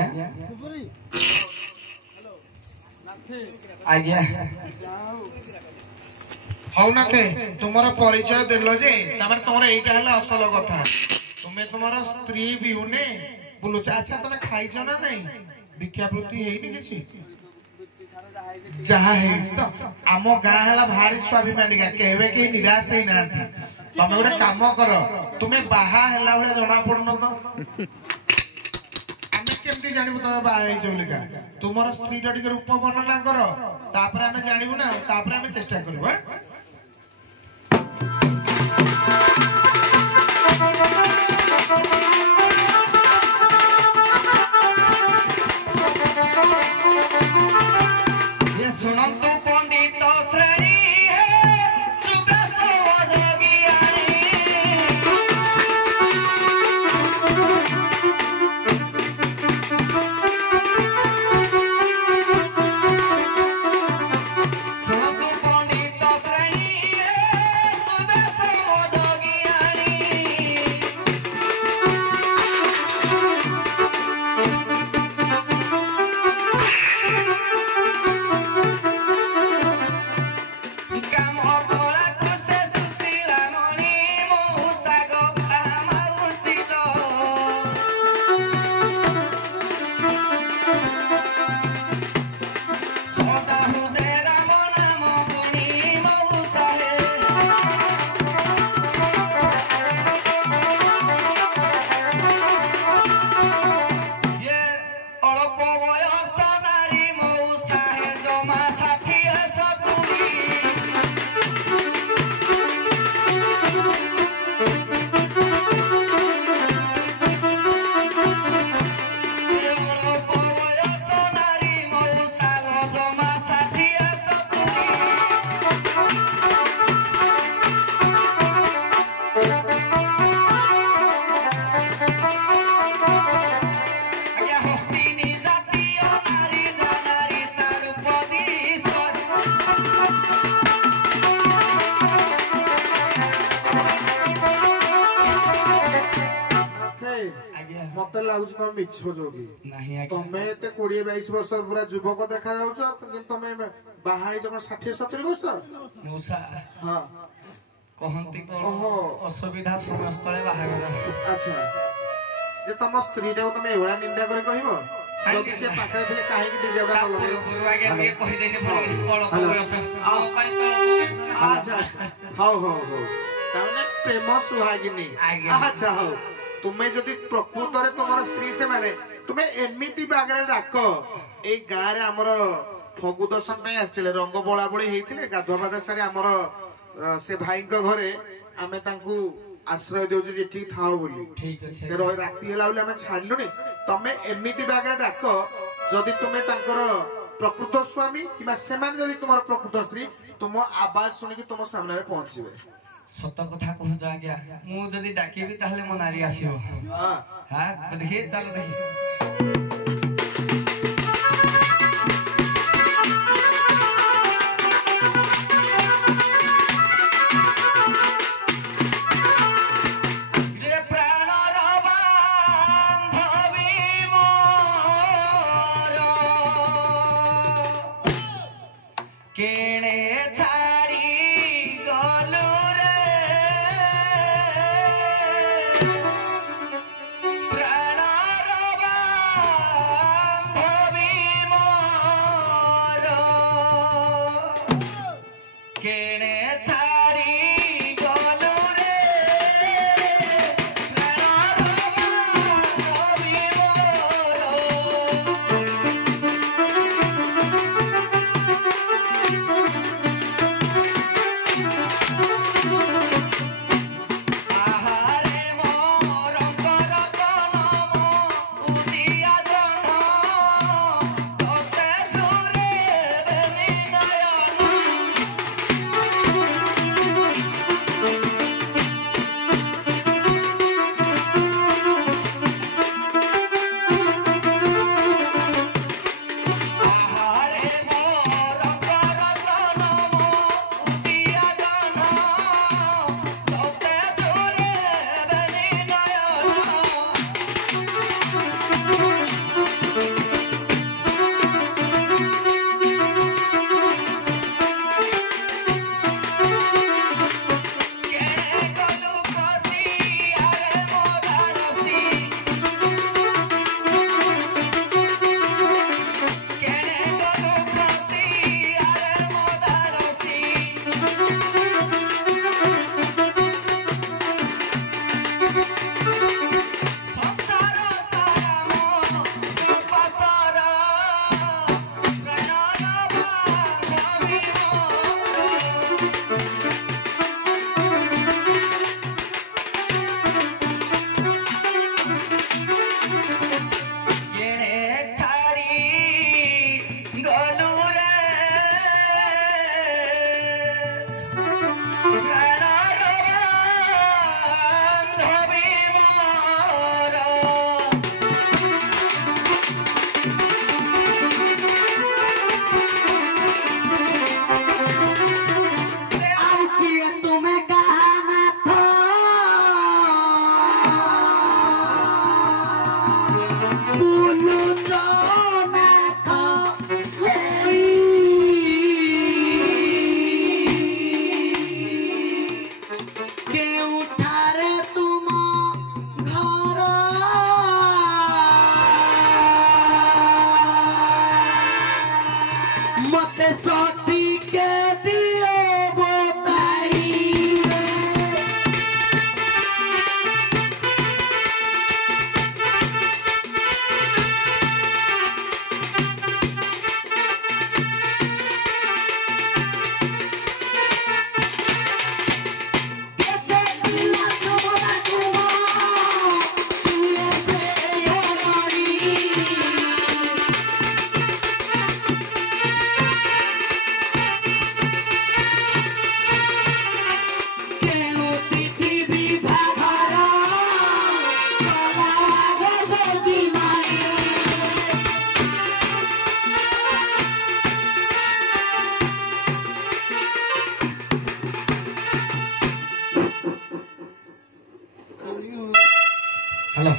आज्ञा आज्ञा हौ ना थे तुमर परिचय देलो जे तमर तोर एटा हला असल कथा तुमे तुमर स्त्री बिहुने बुलुच अच्छा तमे खाइछ ना नहीं भिक्षावृत्ति हेइनी किछि जहा है तो आम गाँ हला भारी स्वाभिमानी गाँ केबे के निराश हे ना तमे गोटे काम कर तुमे बाहा हला भले जणा पड़न तो आमे केमती जानिबु तमे बाहा हे जोलिका तुमर स्त्री टिके रूप वर्णना कर तापर आमे जानिबु ना तापर आमे चेष्टा करबो ये सुनंतु पंडित श्रेणी है सुबह जोगियानी सुनंतु पंडित श्रेणी है सुबह जोगियानी काम अकोला कुसे सुशीला मणि मौसा गोपा मौसिलो सदा हृदय राम नाम गुणी मौसा हे ये अल्प बयस नारी मौसा हे जमा 60-70 मत लागुच तुम मिछ जोगी तमे ते 20-22 वर्ष पूरा युवक देखा जाउछ किंतु तमे बाहाई जण 60-70 वर्ष मौसा हां कहंती कोन असुविधा समस्तले बाहागर अच्छा जे तम स्त्री रे तमे एवडा निंदा करे कहबो जदी से पाखरे दिले काहे कि दिजेवडा बोल पूर्व आगे भी कहि देने पड़ो बयस अच्छा हां हो ताने प्रेम सुहागिनी अच्छा हो तुम्हें जदि प्रकृत रे तुमर स्त्री से माने तुम्हें एमिति बागरे डाक ए गाँ रे हमर फगु दशम पे आस्थिले रंग बोला बोली हेतिले गाधुआ पादा रे हमर से भाई को घरे आमे तांकू आश्रय देउछु जे ठीक थाओ बोली ठीक अछि से रह राती होला बोली आमे छाडलुनी तमे एमिति बागरे डाक जदि तुम्हें तांकर प्रकृत स्वामी किबा सेमान जदि तुमर प्रकृत स्त्री तुम आवाज सुनि कि तुम सामने रे पहुंचबे सत कथा कहूँ आज्ञा मु जदि डाकिबी ताहले मो नारी आसीबो हां देखि चलो देखि रे प्राण बांधवी मोर केणे छाड़ी गलु प्राण କେଉଁଠାରେ ତୁମ ଘର ମତେ ସଠିକ ଦିଅ ବତାଇ हेलो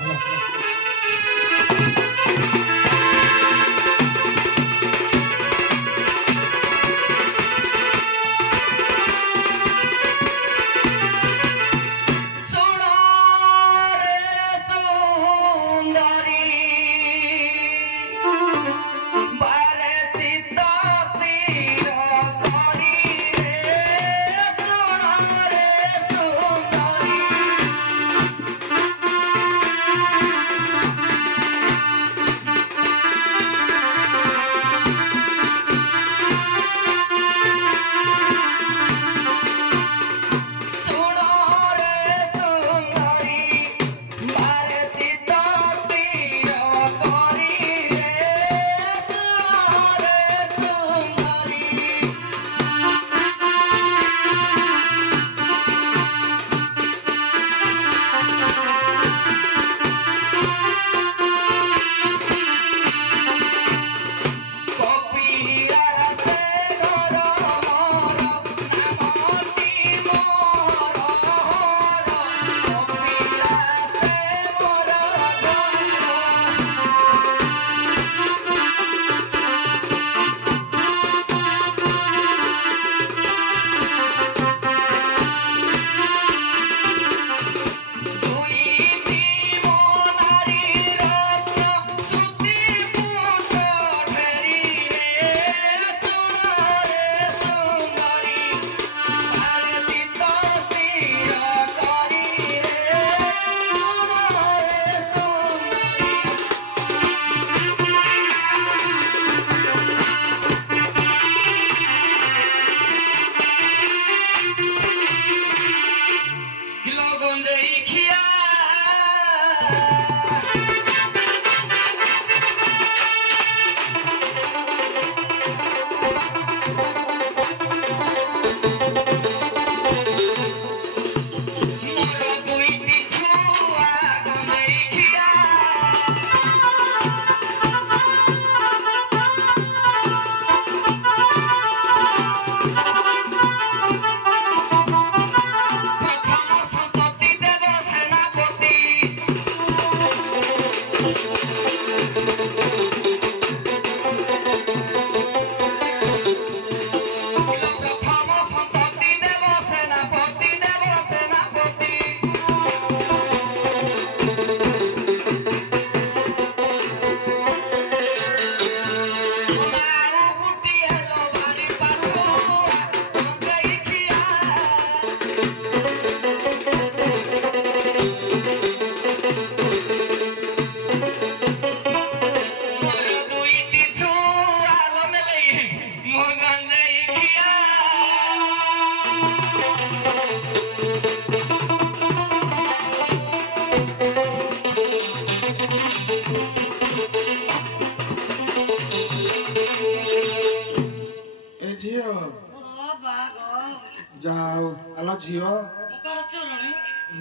जाओ आलो झियो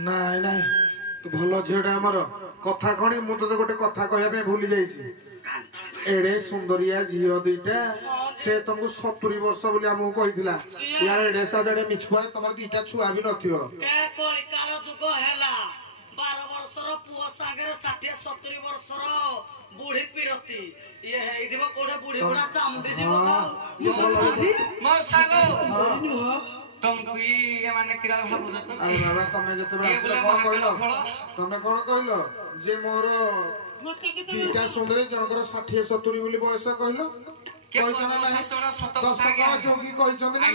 नाई नाई तू भलो झियोटा हमर कथा कणी मु तो गोटे कथा कहया पे भूली जाईसी एडे सुंदरिया झियो दुईटा से तुमको 70 वर्ष बोली हमको कहिथिला यार एडे साजडे मिछुआ तमर दुईटा छुआ भी नथियो के कोली कालो जुग हैला 12 वर्षर पुओ सागरे 60 70 वर्षर बुढ़ी पिरती ये है दिबो कोडे बुढ़ी बुढ़ा चामुंडी जीवो मो सागो तुमको ये माने किरा भाबु जत अरे बाबा तमे जतबे आसला कोन कहलो तमे कोन कहलो जे मोर दीटा सुंदरी जनकर 60 70 बोली बयस कहलो कहछन ना सत कथा जोगी कहछन ना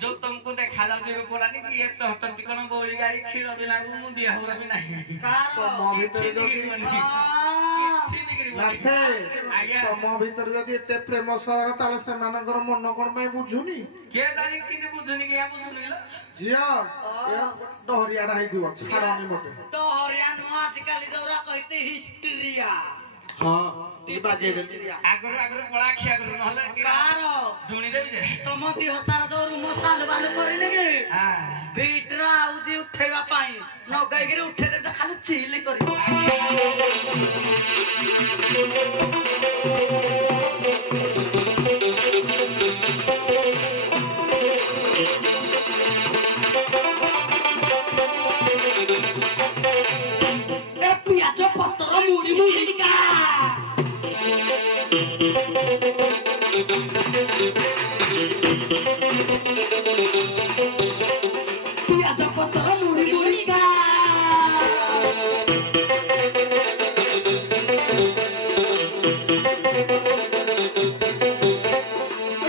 जो तुमको देखा जाउछ रूपरा कि ये चहट चिकन बोली गाई खीर दिला को मु दिया हमरा भी नाही तम भीतर जदी लाथे तम भीतर जदी एते प्रेम सरग ताले से मानकर मन कोन पे बुझुनी के जानी कि बुझुनी के या बुझुनी ला जिया डहरिया ढाई दियो छाड़ानी मोटे डहरिया नु आजकल जौरा कहते हिस्ट्रिया हां ई बागे दे आगर पळा खिया कर नहले कारो जुणी देबी जे तम दी हसार दौर मसाल बाल करिने के हां भीतरा आउजी उठेवा पाई न गईगिरे उठे दे खाली चिली करी ए पियाज पत्तर मुड़ी मुड़ी का पियाज पत्तर मुड़ी मुड़ी का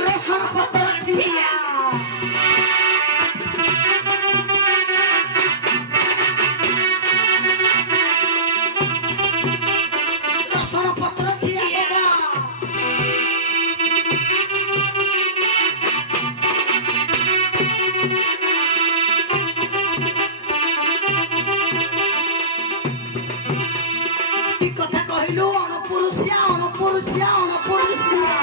रसन पत्तर दिया रसन पत्तर दिया কি কথা কহিলু অনপুরুষিয়া অনপুরুষিয়া অনপুরুষিয়া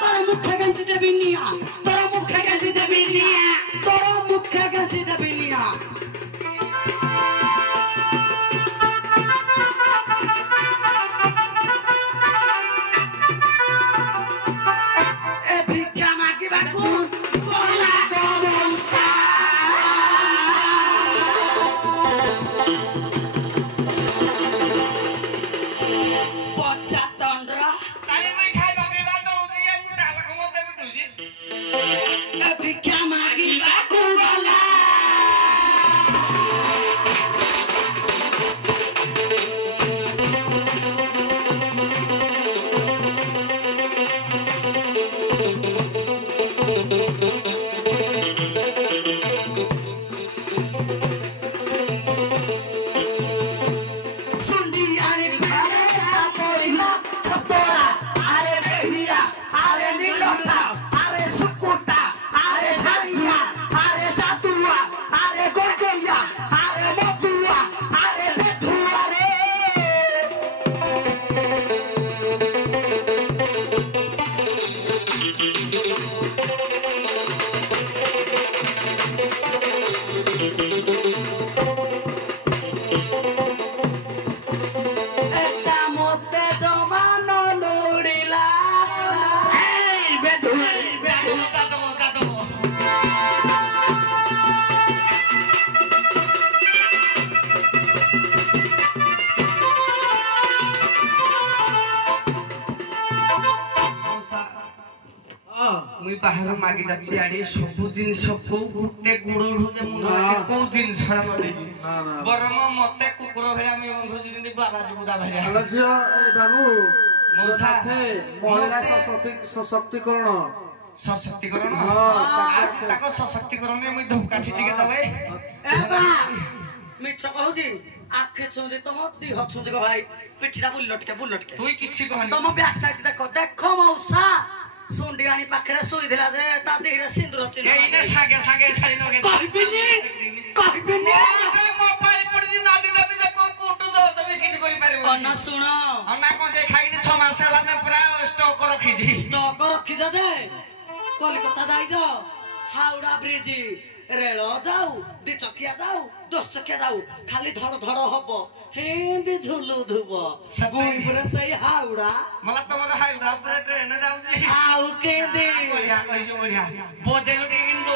তোর মুখে গেঞ্জি দেবি নিয়া তোর মুখে গেঞ্জি দেবি নিয়া তোর মুখে গেঞ্জি দেবি নিয়া এ ভিক্ষা মাগিବାକୁ গলা গমৌসা পচা তন্দ্রা তালে মই খাইবা পিবা দউছি এ মুটা লক মতে বিটুছি এ ভিক্ষা মাগিବାକୁ গলা सुंडी आने पड़ेगा पड़ेगा छतोरा अरे बेहिया अरे नीलोटा अरे सुकुटा अरे झरिया अरे जातुआ अरे गोजैया अरे मधुआ अरे बेधुआ रे এটা মতে জমানো লড়িলা এই বেধুয়া বেদুনো কাদমো हां मुई बाहर मागी जाची आडी सब जिनिस को गुटे गुड़ो जे मुन लागे को जिनिस छडा नदे ना ना बरम मते कुकुर भेला मी घोसी दिंदी बाबा बुदा भेला हेलो जिया ए बाबू मो मो साथे साथे महिला सशक्तिकरण सशक्तिकरण हां आज ताको सशक्तिकरण में मुई धूपकाठी टिके दबे ए बा मिछ कहूजी आखे छुजे तम देह छुजे को भाई पिठीरा बुल्लटके तुई किछि कहनी तम बैक साइड देखो मौसा सुंडियानी पाखरे सोई दिला जे ता देहरे सिंदूर चिन्ह एइने सागे छाई नगे कहबिनी मोबाइल पड़ी ना दी दबी जे कोन कोटु दो दबी किछि करि पारे अन सुनो अन्ना कोन जे खाइनी 6 मास होला में पूरा स्टॉक रखी दी स्टॉक रखी दे कलकत्ता जाई जा हावड़ा ब्रिज रेल जाऊ दी चकिया जाऊ 10 चकिया जाऊ खाली धड़ धड़ हबो हेंदी झुलु धुबो सबुई पर सही हावड़ा मला तमरा हाइब्रा पूरा ट्रेन जाऊ जे आउ केंदी बढ़िया कहियो बढ़िया बोझे लुटी किन दो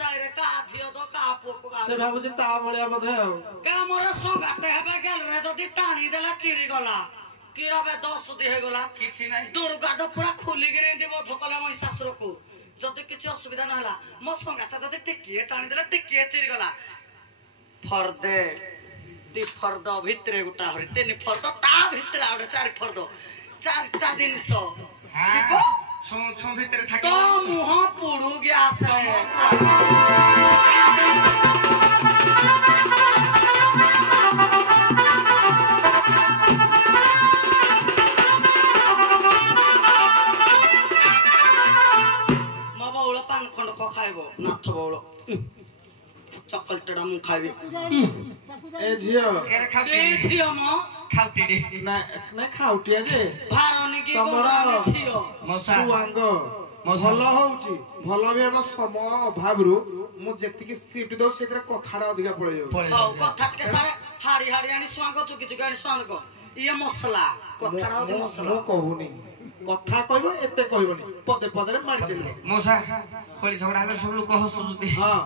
ସାଇରେ କା ଝିଅ ତ କା ପୁଅକୁ ସେ ଭାବୁଛି ତା ଭଳିଆ ବୋଧେ ଆଉ କା ମୋର ସଙ୍ଗାଟେ ହେବେ ଗେଲରେ ଯଦି ଟାଣି ଦେଲା ଚିରି ଗଲା କି ରବେ 10 ଦି ହେଇଗଲା କିଛି ନାହିଁ ଦୁର୍ଗାଦ ପୁରା ଖୋଲିକି ରେଣ୍ଡି ବୋଧ କଲେ ମୋ ଶାଶୁରକୁ ଯଦି କିଛି ଅସୁବିଧା ନ ହେଲା ମୋ ସଙ୍ଗାଟା ଯଦି ଟିକିଏ ଟାଣି ଦେଲା ଟିକିଏ ଚିରି ଗଲା ଫର୍ଦେ 2 ଫର୍ଦ ଭିତରେ ଗୋଟା ହରି 3 ଫର୍ଦ ତା ଭିତରେ ଆଉ 4 ଫର୍ଦ 4ଟା ଜିନିଷ ଯିବ ଛୁଁ ଭିତରେ ତ ଠାକିବ ମୁହଁ ପୁଡୁ ଗ୍ୟାସ ମୋ ବଉଳ ପାନ ଖଣ୍ଡ ଖାଇବ ନାଥ ବଉଳ ଚକଲେଟଟା ମୁଁ ଖାଇବି ଏ ଝିଅ ଏରେ ଖାଉଟି ଏ ଝିଅ ମ ଖାଉଟି ନା ଖାଉଟିଆ ଯେ ଭାରନି କି ତମର ଝିଅ ମଶା ସୁଆଙ୍ଗ ଭଲ ହଉଛି ଭଲ ବି ହେବ ସମୟ ଅଭାବରୁ ମୁଁ ଯେତିକି ସ୍କ୍ରିପ୍ଟ ଦଉଛି ସେଥିରେ କଥାଟା ଅଧିକା ପଳେଇ ଯାଉଛି ହଉ କଥା ଟିକେ ସାରେ ହାଡି ହାଡି ଆଣି ସୁଆଙ୍ଗ ଚୁକି ଚୁକି ଆଣି ସୁଆଙ୍ଗ ଇଏ ମସଲା କଥାଟା ହଉଛି ମସଲା ମୁଁ କହୁନି କଥା କହିବ ଏତେ କହିବନି ପଦେ ପଦରେ ମାରି ଚାଲିବ ମଶା କଳି ଝଗଡା ହେଲେ ସବୁ ଲୋକ ହସୁଛନ୍ତି ହଁ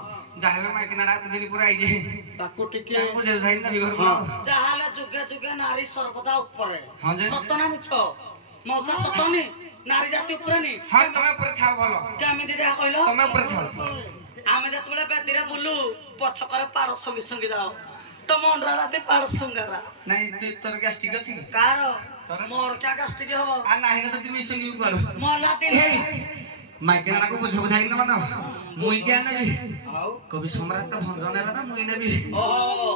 ଯାହା ମାଇକିନା ରାତ ଦିନ ପୁରା ଆଇଛି ତାକୁ ଟିକେ ତାଙ୍କୁ ଯେ ଯାଇ ନା ବିଘର ଯାହାହେଲେ ଯୁଗେ ଯୁଗେ ନାରୀ ସର୍ବଦା ଉପରେ ହଁ ଯେ ସତ ନା ମିଛ ମଉସା ସତନି ନାରୀ ଜାତି ଉପରେ ନି ହଁ ତମେ ଉପରେ ଥାଅ ଭଲ କେମିତି ଦେହ କହିଲ ତମେ ଉପରେ ଥାଅ ଆମେ ଯେତେବେଳେ ବେଦିରେ ବୁଲୁ ପଛକରେ ପାର ସଙ୍ଗି ସଙ୍ଗି ଯାଉ ତ ମଣ୍ଡରା ରାତି ପାର ସଙ୍ଗାରା ନାଇଁ ତୋର ଗ୍ୟାଷ୍ଟ୍ରିକ୍ ଅଛି କି କାର ମୋର କ୍ୟା ଗାଷ୍ଟିକ ହବ ଆ ନାହିଁ ନା ତ ତୁମେ ସଙ୍ଗୀ କୁଆଡୁ ମଲା ଦିନ ମାଇକିନାକୁ ବୁଝ ବୁଝାଇକି ନବ ନା ମୁଇଁ କିଆ ନେବି ଆଉ କବି ସମ୍ରାଟ ଭଞ୍ଜ ନେବେ ନା ମୁଇଁ ନେବି ଓହୋ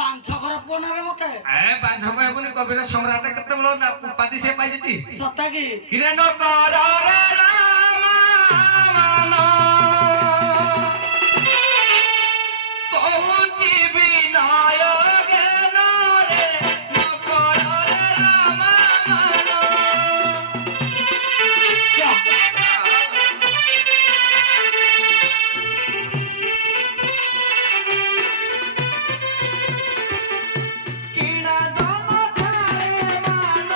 5 ଘର ପୁଅ ନେବେ ମତେ ଏ ବାଝ କହିବୁନି କବିର ସମ୍ରାଟ କେତେ ବଳ ନା ଉପାଧି ସେ ପାଇଛି ସତା କି ହିରେ ନ କର ରେ ରାମ ମାନ କହୁଛି ବିନୟ ଜ୍ଞାନ ରେ ନ କର ରେ ରାମ ମାନ କିଣା ଜମଠାରେ ମାନ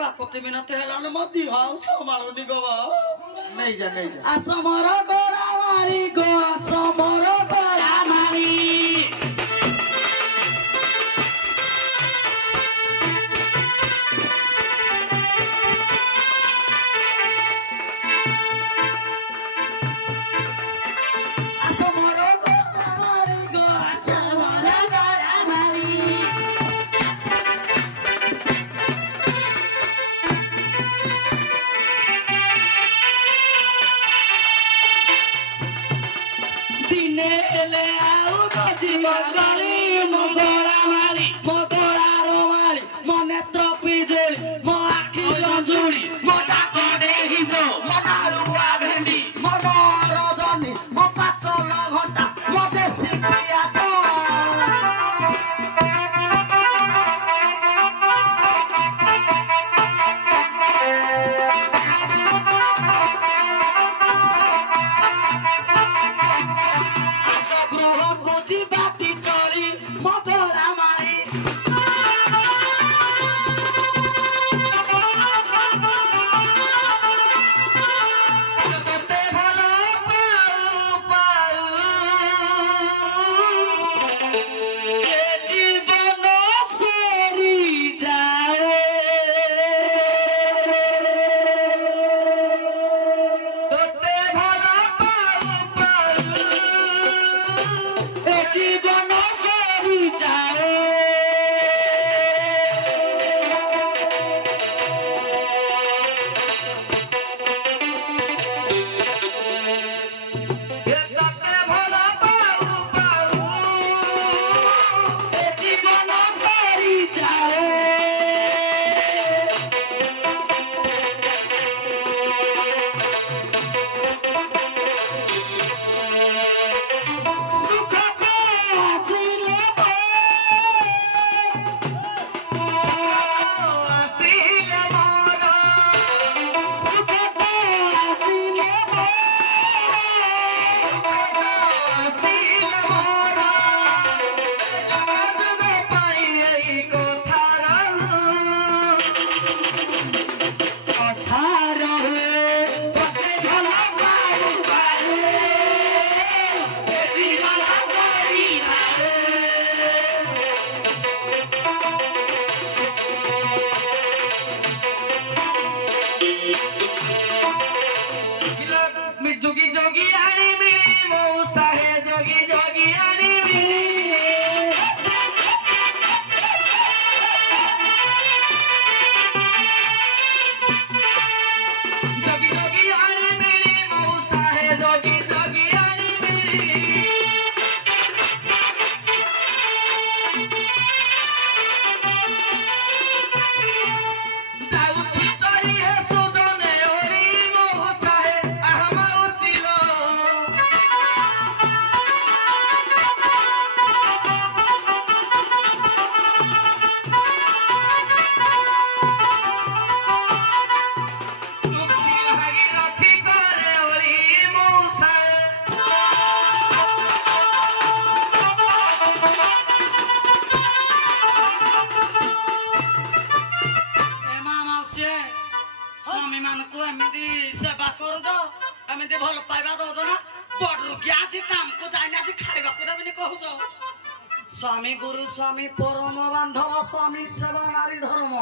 काकोते मिनते हेलाने मदी हाउ समालुनी गवा नहीं जा असमर गोरा मारी गो असमर गोरा मारी स्वामी गुरु स्वामी परम बांधव स्वामी सेवा नारी धर्म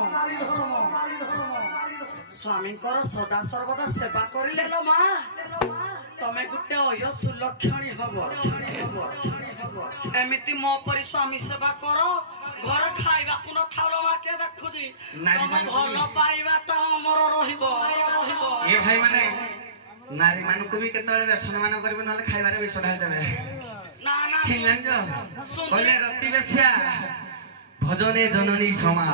स्वामी सदा सर्वदा सेवा करिले लो मा तमे गुटे अय सुलक्षणी हबो एमिति मो परि स्वामी सेवा करो घर खाइबा कुन थालो मा के देखुजी तम भलो पाइबाटा हमर रहिबो ए भाई माने नारी मान को भी केतले दर्शन मान करबे नले खाइबा रे विषय ढाल देबे ना ना कहले रति बेश्या भजने जननी समा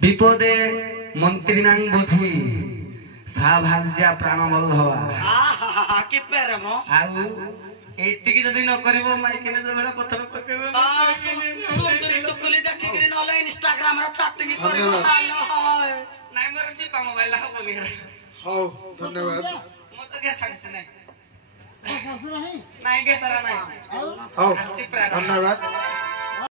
विपदे मंत्री नांग बधुई साभाज्या प्राण बल्लभा आहा के प्रेम आउ एतिकी जदी न करबो माइक ने जबड़ा पत्थर पकेबो सुंदरी टुकुली देखि कि नले इंस्टाग्राम रे चैटिंग करबो हाय नाइ मोर चिपा मोबाइल हबो नि हो धन्यवाद म त के सांगछ नै नाइ के सारा नाइ हो धन्यवाद